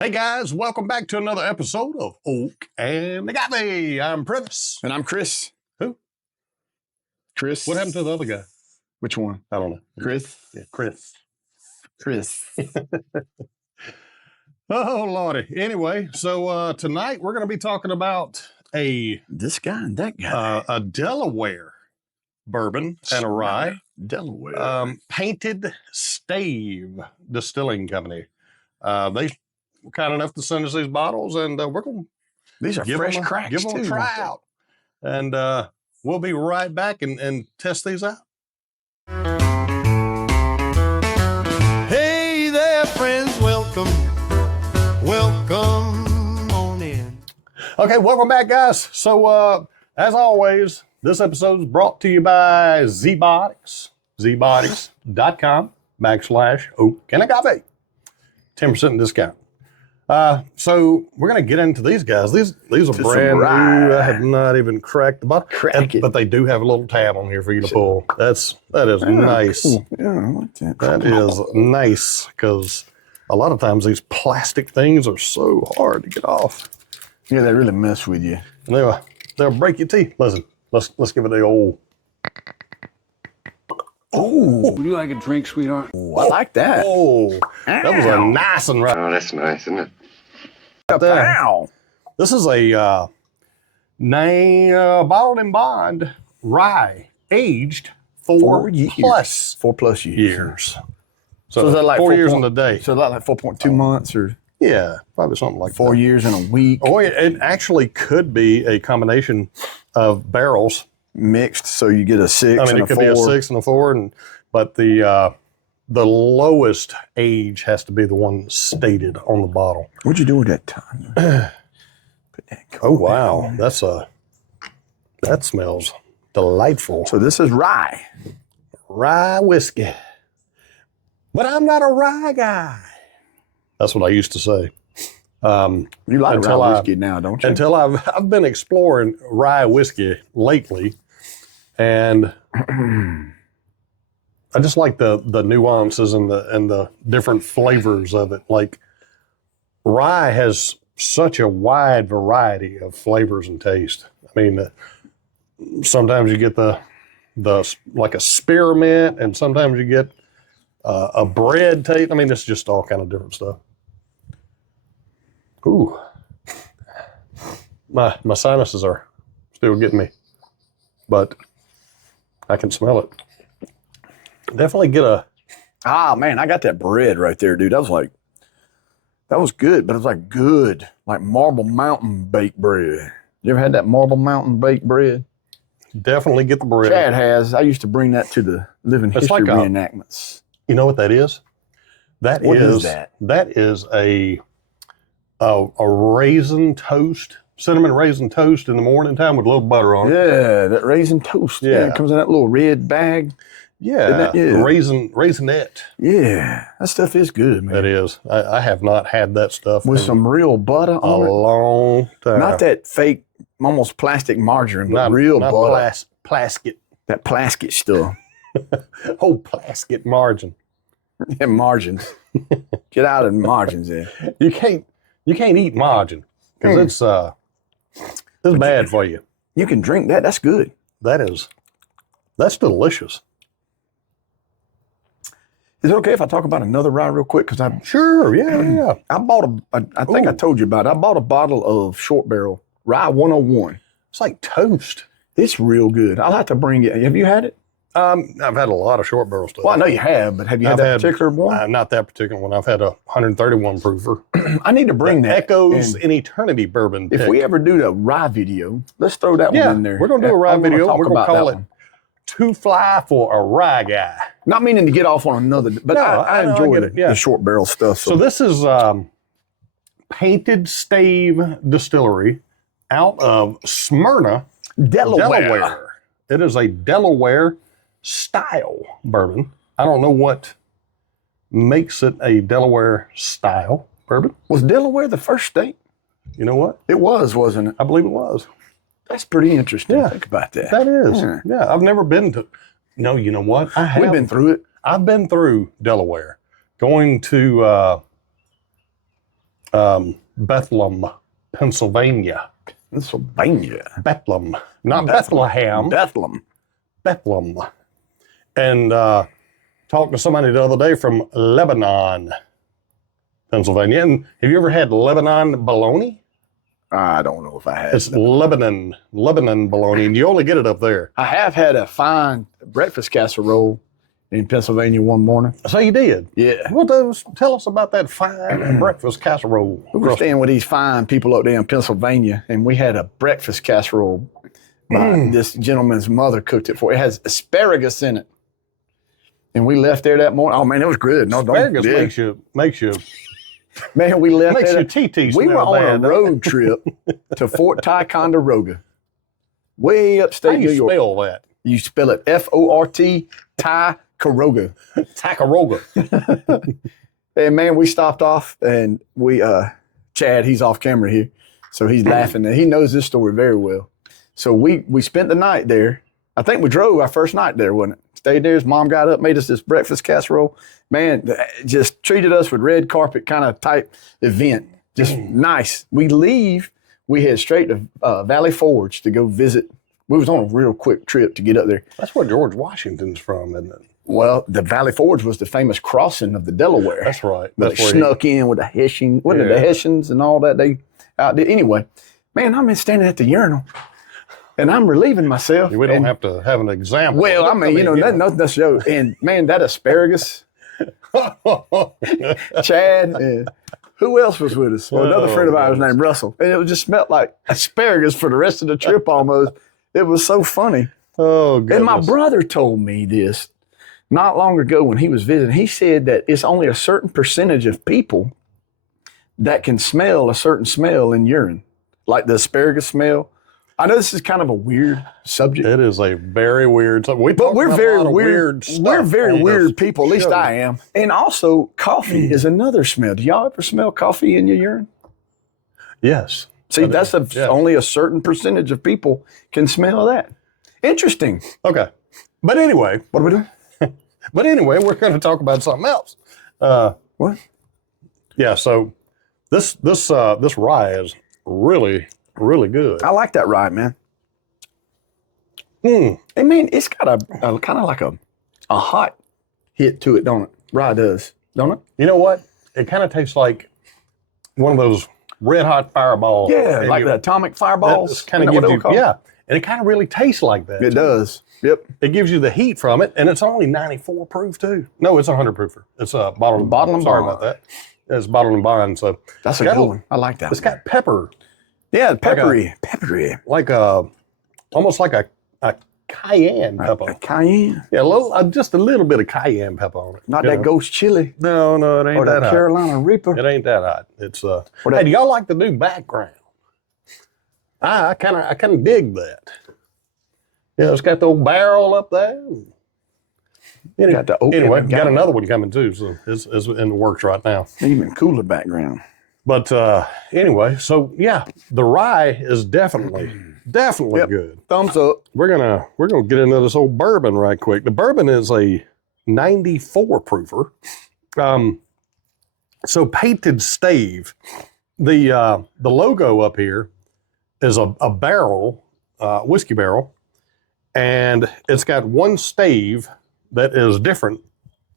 Hey guys, welcome back to another episode of Oak and Agave. I'm Prentice. And I'm Chris. Who? Chris. What happened to the other guy? Which one? I don't know. Chris? Yeah, Chris. Chris. Oh, Lordy. Anyway, so tonight we're going to be talking about This guy and that guy. a Delaware bourbon and a rye. Delaware. Painted Stave Distilling Company. They were kind enough to send us these bottles, and we're going to These are fresh cracks, give them too, a try out. And we'll be right back and test these out. Hey there, friends, welcome on in. Okay, welcome back, guys. So, as always, this episode is brought to you by Zbiotics, zbiotics.com/Oak and Agave. 10% discount. So we're going to get into these guys. These are brand new. I have not even cracked the bottle. But they do have a little tab on here for you to pull. That is nice. Cool. Yeah, I like that. That is nice, because a lot of times these plastic things are so hard to get off. Yeah, they really mess with you. And they'll break your teeth. Listen, let's give it the old. Oh, Would you like a drink, sweetheart? I like that. Oh, that was a nice one right Oh, that's nice, isn't it? there. Wow. This is a bottled in bond rye, aged 4 years. plus 4+ years. years. So, is that like 4 years in a day. So is that like 4.2 months or Yeah, probably something like 4 that. years in a week Oh, it actually could be a combination of barrels. mixed, so you get a 6 I mean, and it a could 4. be a 6 and a 4, but the lowest age has to be the one stated on the bottle. What'd you do with that time? Put that Oh wow, that smells delightful. So this is rye. Rye whiskey. But I'm not a rye guy. That's what I used to say. You like Until rye whiskey now, don't you? Until I've been exploring rye whiskey lately, and I just like the nuances and the different flavors of it. Like, rye has such a wide variety of flavors and taste. I mean, sometimes you get the like a spearmint, and sometimes you get a bread taste. I mean, it's just all kind of different stuff. Ooh, my sinuses are still getting me, but I can smell it. Definitely get a. Ah, man, I got that bread right there, dude. That was good, but it was like good, like Marble Mountain baked bread. You ever had that Marble Mountain baked bread? Definitely get the bread. Chad has. I used to bring that to the Living It's History like a- reenactments. You know what that is? What is that? That is a raisin toast, cinnamon raisin toast in the morning time with a little butter on it. Yeah, that raisin toast. Yeah. It comes in that little red bag. Yeah, Yeah. raisinette. Yeah, that stuff is good, man. That is. I have not had that stuff With in some real butter a on it. long time. Not that fake, almost plastic margarine, but real not butter. plastic. That plastic stuff. Oh, plastic margin. Yeah, margins. Get out of the margins there. You can't eat margin because it's bad for you. You can drink that. That's good. That's delicious. Is it okay if I talk about another rye real quick? Because Sure, yeah. I bought I think I told you about it. I bought a bottle of short barrel rye 101. It's like toast. It's real good. I'll have to bring it. Have you had it? I've had a lot of short barrel stuff. Well, I know you have, but have you had that particular one? Not that particular one. I've had a 131 proofer. I need to bring that. Echoes And in Eternity bourbon. if pick. we ever do the rye video, let's throw that one in there. we're gonna do a rye I'm gonna video. talk We're gonna about call that it one. "Too Fly for a Rye Guy." Not meaning to get off on another, but No, I I enjoy get it, yeah. the short barrel stuff. So this is Painted Stave Distillery out of Smyrna, Delaware. It is a Delaware style bourbon. I don't know what makes it a Delaware style bourbon. Was Delaware the first state? You know what? It was, wasn't it? I believe it was. That's pretty interesting. Yeah. Think about that. That is. Yeah. Yeah, I've never been to. No, you know what? I have. We've been through it. I've been through Delaware, going to Bethlehem, Pennsylvania. Pennsylvania. Bethlehem, not Bethlehem. Bethlehem. And talked to somebody the other day from Lebanon, Pennsylvania. And have you ever had Lebanon bologna? I don't know if I have. It's Lebanon bologna, and you only get it up there. I have had a fine breakfast casserole in Pennsylvania one morning. So you did? Yeah. Well, tell us about that fine breakfast casserole. We were staying with these fine people up there in Pennsylvania, and we had a breakfast casserole. This gentleman's mother cooked it for. It has asparagus in it. And we left there that morning. Oh, man, it was good. No, Asparagus yeah. makes you Man, we left makes there. your TT We were smell on bad. a road trip to Fort Ticonderoga, way How upstate do New you York. spell that? You spell it F-O-R-T, Ticonderoga. Ticonderoga. And man, we stopped off and we, Chad, he's off camera here. So he's laughing and he knows this story very well. So we spent the night there. I think we drove our first night there, wasn't it? Stayed there. His mom got up, made us this breakfast casserole. Man, just treated us with red carpet kind of type event. Just nice. We leave. We head straight to Valley Forge to go visit. We was on a real quick trip to get up there. That's where George Washington's from, isn't it? Well, the Valley Forge was the famous crossing of the Delaware. That's right. But That's they where snuck in with the Hessian, what the Hessians and all that. They out there. Anyway, man, I'm standing at the urinal and I'm relieving myself. we don't have to have an example. Well, I mean, nothing to show. And man, that asparagus, Chad, and who else was with us? Well, another friend of ours named Russell. And it just smelled like asparagus for the rest of the trip almost. It was so funny. Oh, goodness. And my brother told me this not long ago when he was visiting. He said that it's only a certain percentage of people that can smell a certain smell in urine, like the asparagus smell. I know this is kind of a weird subject. It is a very weird subject. But we're very weird. We're very weird people. At least I am. And also, coffee is another smell. Do y'all ever smell coffee in your urine? Yes. See, that's only a certain percentage of people can smell that. Interesting. Okay. But anyway, What are we doing? we're going to talk about something else. What? Yeah. So this rye is really, really good. I like that rye, man. I mean, it's got a kind of like a hot hit to it, don't it? Rye does, don't it? You know what? It kind of tastes like one of those red hot fireballs. Yeah, like the atomic fireballs. Kind of gives you, and it kind of really tastes like that. It does. Yep. It gives you the heat from it, and it's only 94 proof too. No, it's 100 proofer. It's a bottle and Bottle and Sorry bond. about that. It's bottled and bond. So That's a good one. I like that. It's got pepper, Yeah, peppery. like almost like a cayenne pepper. Cayenne. Yeah, just a little bit of cayenne pepper on it. Not you that know? ghost chili No, it ain't or that the hot. Carolina Reaper. It ain't that hot. It's that- Hey, do y'all like the new background? I kind of dig that. Yeah, it's got the old barrel up there. Got the oak Anyway, and got another one coming too, so it's in the works right now. even cooler background. But anyway, so yeah, the rye is definitely good. Thumbs up. We're gonna get into this old bourbon right quick. The bourbon is a 94 proofer. So painted stave. The logo up here is a barrel, whiskey barrel, and it's got one stave that is different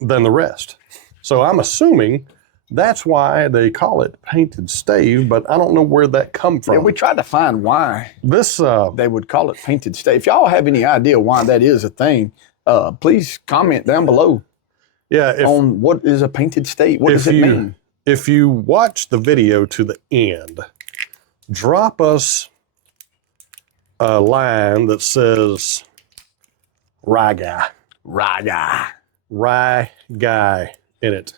than the rest. So I'm assuming that's why they call it painted stave, but I don't know where that come from. Yeah, we tried to find why This they would call it painted stave. If y'all have any idea why that is a thing, please comment down below on what is a painted stave. What does it mean? If you watch the video to the end, drop us a line that says rye guy. Rye guy in it.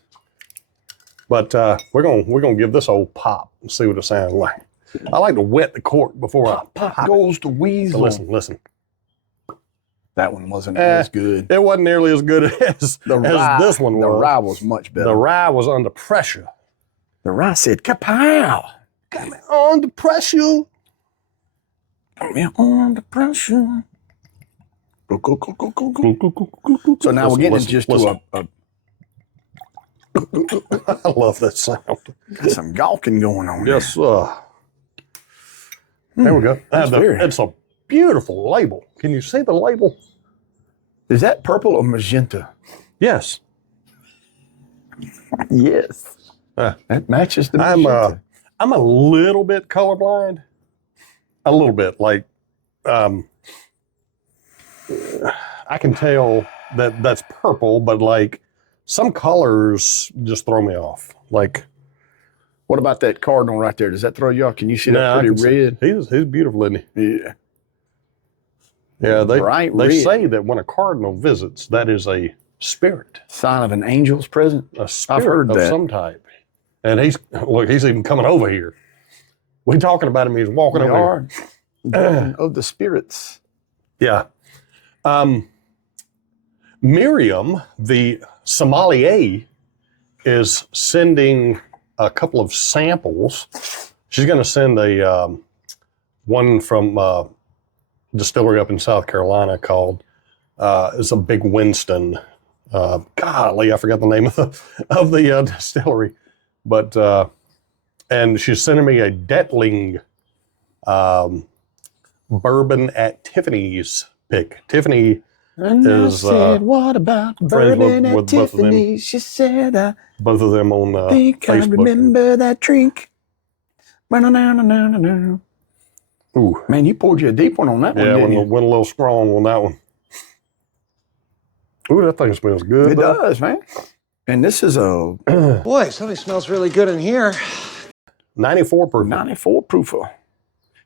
But we're gonna give this old pop and see what it sounds like. I like to wet the cork before I pop Goes the it. weasel. So listen. That one wasn't as good. It wasn't nearly as good as this one was. The rye was much better. The rye was under pressure. The rye said, "Kapow! Got me under pressure. Got me under pressure." Go. So now we're getting just to a I love that sound. Got some gawking going on there. Yes, there we go. It's a beautiful label. Can you see the label? Is that purple or magenta? Yes. Yes. That matches the magenta. I'm a little bit colorblind. A little bit. Like, I can tell that that's purple, but like some colors just throw me off. Like, what about that cardinal right there? Does that throw you off? Can you see that pretty red? He's beautiful, isn't he? Yeah. Yeah, they red. say that when a cardinal visits, that is a spirit. Sign of an angel's present? A spirit I've heard of that. some type. And he's even coming over here. We talking about him, he's walking over here. Of the spirits. Yeah. Miriam, the sommelier, is sending a couple of samples. She's going to send a one from distillery up in South Carolina called it's a Big Winston. Golly, I forgot the name of the distillery, but and she's sending me a Detling bourbon at Tiffany's pick. Tiffany and is I said, what about bourbon at Tiffany's? She said, I both of them on think Facebook. I remember that drink. Ooh. Man, you poured you a deep one on that one, didn't you? Went a little strong on that one. Ooh, that thing smells good. It does, man. And this is a... Boy, something smells really good in here. 94 proof. 94 proof.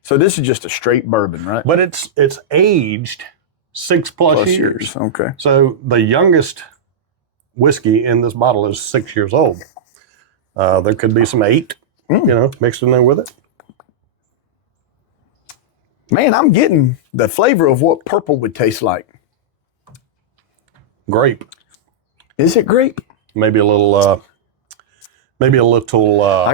So this is just a straight bourbon, right? But it's aged 6+ years. Okay. So the youngest whiskey in this bottle is 6 years old. There could be some 8, mixed in there with it. Man, I'm getting the flavor of what purple would taste like. Grape. Is it grape? Maybe a little. I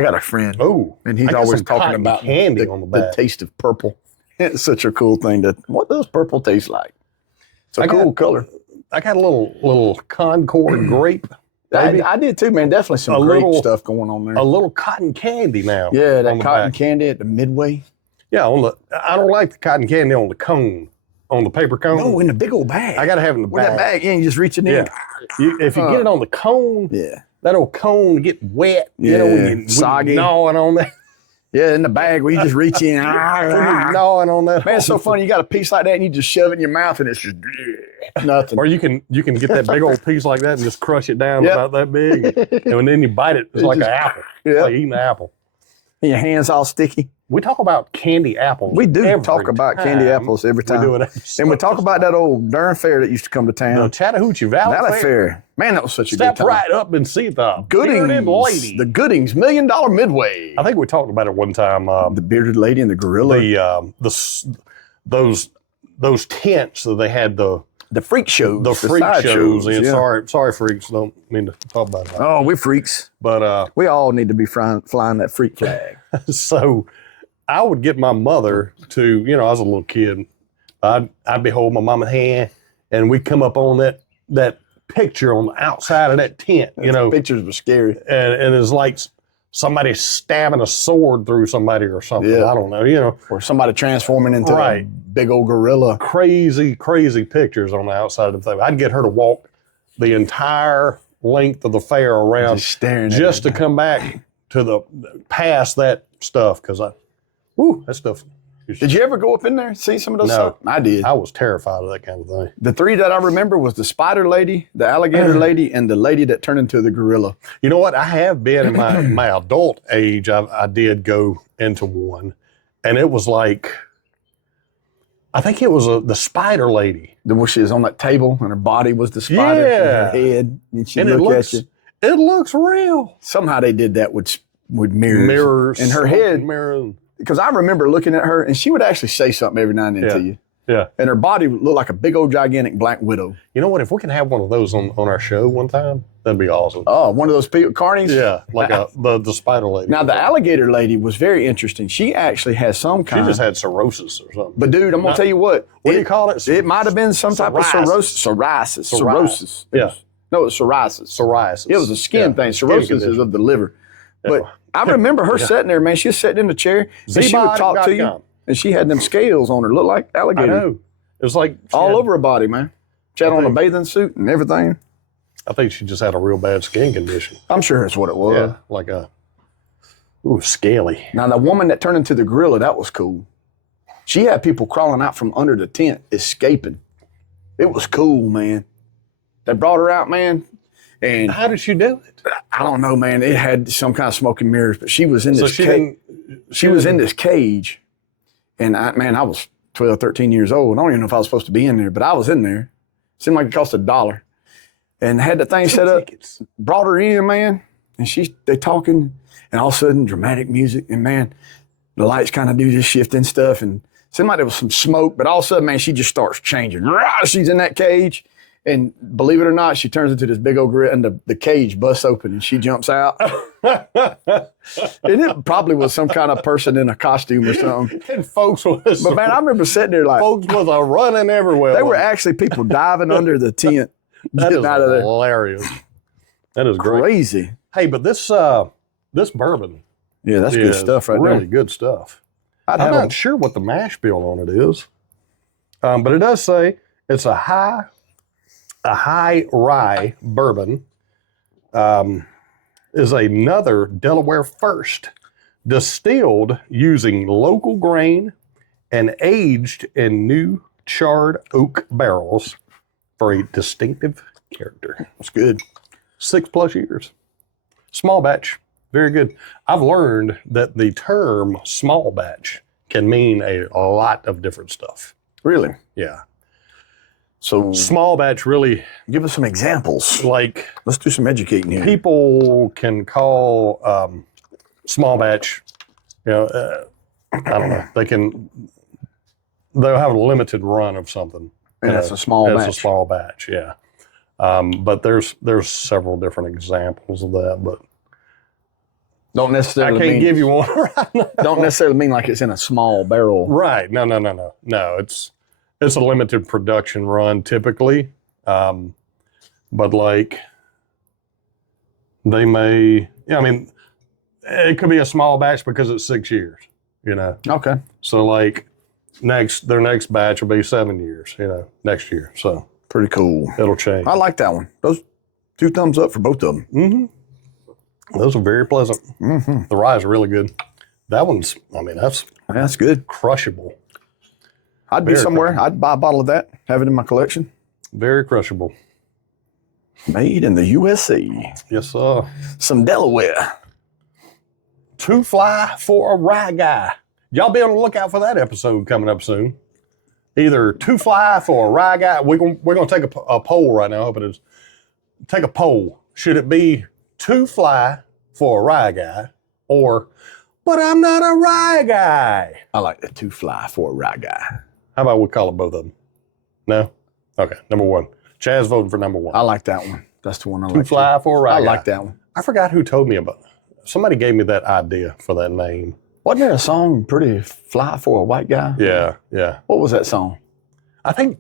got a friend. Oh, and he's always talking about candy on the back. The taste of purple. It's such a cool thing. What does purple taste like? It's a cool color. I got a little Concord grape. I did too, man. Definitely some grape stuff going on there. A little cotton candy now. Yeah, that cotton candy at the midway. Yeah, I don't like the cotton candy on the cone, on the paper cone. No, in the big old bag. I got to have it in the bag. With that bag, you just reach it in. If you get it on the cone, that old cone get wet, when you're soggy. Gnawing on that. Yeah, in the bag where you just reach in. Gnawing on that. Man, it's so funny. You got a piece like that and you just shove it in your mouth and it's just nothing. Or you can get that big old piece like that and just crush it down about that big. And then you bite it, it's like an apple. It's like eating an apple. And your hands all sticky. We talk about candy apples. We do talk about candy apples every time. And we talk about that old darn fair that used to come to town. The Chattahoochee Valley Fair. Man, that was such a good time. Step right up and see the bearded lady. The Goodings $1 Million Midway. I think we talked about it one time. The bearded lady and the gorilla. Those tents that they had the freak shows. The freak shows. And sorry, freaks. Don't mean to talk about that. Oh, we're freaks. But we all need to be flying that freak flag. So I would get my mother to, I was a little kid. I'd be holding my mama's hand, and we'd come up on that picture on the outside of that tent. The pictures were scary, and it's like somebody stabbing a sword through somebody or something. Yeah. I don't know. Or somebody transforming into a big old gorilla. Crazy pictures on the outside of the thing. I'd get her to walk the entire length of the fair around, just staring, just to come back to past that stuff because that stuff. Did you ever go up in there and see some of those stuff? I did. I was terrified of that kind of thing. The 3 that I remember was the spider lady, the alligator lady, and the lady that turned into the gorilla. You know what? I have been in my adult age. I did go into one, and it was like, I think it was the spider lady. Where she was on that table and her body was the spider and her head, and she looked at you. It looks real. Somehow they did that with mirrors. And her head. Mirrors. Because I remember looking at her, and she would actually say something every now and then to you. Yeah. And her body looked like a big old gigantic black widow. You know what? If we can have one of those on our show one time, that'd be awesome. Oh, one of those people, carnies? Yeah, like the spider lady. Now, the alligator lady was very interesting. She actually has some kind. She just had cirrhosis or something. But dude, I'm going to tell you what. What do you call it? It might have been some type of cirrhosis. Yeah. No, it was psoriasis. Psoriasis. It was a skin thing. Skin Cirrhosis condition. is of the liver. But Yeah. I remember her sitting there, man. She was sitting in the chair, and she would talk to you, Zbiotic.com. and she had them scales on her, looked like I alligator. know. It was like All over her body, man. She had on a think- bathing suit and everything. I think she just had a real bad skin condition. I'm sure that's what it was. Yeah, like a scaly. Now, the woman that turned into the gorilla, that was cool. She had people crawling out from under the tent, escaping. It was cool, man. They brought her out, man, and How did she do it? I don't know, man. It had some kind of smoke and mirrors, but she was in So this she cage. didn't. She was in this cage, and I was 12, 13 years old. I don't even know if I was supposed to be in there, but I was in there. Seemed like it cost $1. And had the thing set up, Tickets. brought her in, man, and they talking, and all of a sudden, dramatic music, and man, the lights kind of do this shifting stuff, and seemed like there was some smoke, but all of a sudden, man, she just starts changing. Rah, she's in that cage, and believe it or not, she turns into this big old gorilla, and the cage busts open, and she jumps out. And it probably was some kind of person in a costume or something. And folks was, But man, I remember sitting there like, folks was a running everywhere. they were actually people diving under the tent, That getting is out of there. hilarious. That is great. Crazy. Hey, but this bourbon Yeah, that's good is stuff right really there. good stuff. I'd I'm have not sure what the mash bill on it is, but it does say it's a high rye bourbon. Is another Delaware first, distilled using local grain and aged in new charred oak barrels for a distinctive character. That's good. 6+ years. Small batch. Very good. I've learned that the term small batch can mean a lot of different stuff. Really? Yeah. So Small batch really, give us some examples. like, Let's do some educating here. people can call small batch, I don't know. They'll have a limited run of something. And that's a small It's a batch. small batch, yeah. But there's several different examples of that, but Don't I necessarily can't mean, give you one right now. don't necessarily mean like it's in a small barrel. Right. No. It's a limited production run typically. But like they may, it could be a small batch because it's 6 years, Okay. So like their next batch will be 7 years, next year. So Pretty cool. it'll change. I like that one. Those 2 thumbs up for both of them. Mm-hmm. Those are very pleasant. Mm-hmm. The rye is really good. That one's, That's good. crushable. I'd be Very somewhere. crushable. I'd buy a bottle of that, have it in my collection. Very crushable. Made in the USA. Yes, sir. Some Delaware. Two fly for a rye guy. Y'all be on the lookout for that episode coming up soon. Either two fly for a rye guy. We're gonna take a poll right now. I hope it is. Take a poll. Should it be two fly for a rye guy or, but I'm not a rye guy? I like the 2 fly for a rye guy. How about we call it both of them? No? Okay, number one. Chad's voting for number one. I like that one. That's the one I like. Two fly for a rye I guy. like that one. I forgot who told me about it. Somebody gave me that idea for that name. Wasn't there a song, Pretty Fly for a White Guy? Yeah. What was that song? I think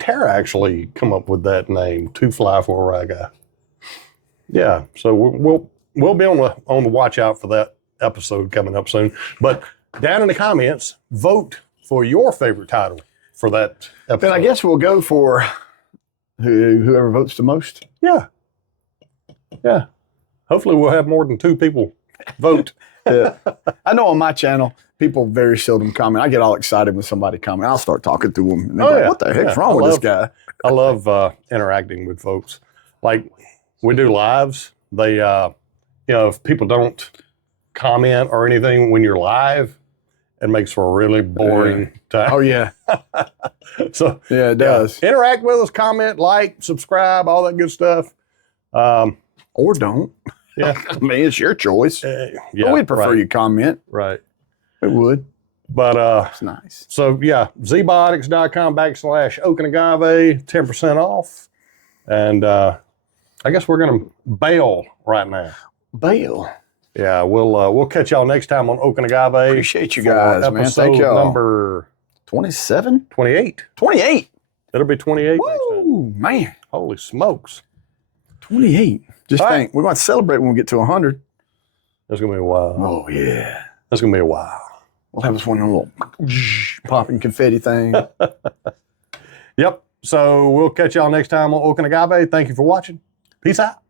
Tara actually come up with that name, two fly for a rye guy. Yeah, so we'll be on the watch out for that episode coming up soon. But down in the comments, vote for your favorite title for that episode. Then I guess we'll go for whoever votes the most. Yeah. Hopefully we'll have more than 2 people vote. I know on my channel, people very seldom comment. I get all excited when somebody comments. I'll start talking to them. And they're like, what the heck's wrong with this guy? I love interacting with folks. Like we do lives. They, if people don't comment or anything when you're live, it makes for a really boring time. Oh, yeah. So Yeah, it does. interact with us, comment, like, subscribe, all that good stuff. Or don't. Yeah. I mean, it's your choice. Yeah, But we'd prefer you comment. Right. We would. But It's nice. so yeah, zbiotics.com/oak and agave, 10% off. And I guess we're gonna bail right now. Bail. Yeah, we'll catch y'all next time on Oak and Agave. Appreciate you guys, for man. episode Thank y'all. number 27? 28. 28. It'll be 28 next time. Woo, man. Holy smokes. 28. Just All think, we're going to celebrate when we get to 100. That's gonna be a while. Oh, yeah. That's gonna be a while. We'll have this one little popping confetti thing. Yep. So we'll catch y'all next time on Oak and Agave. Thank you for watching. Peace out.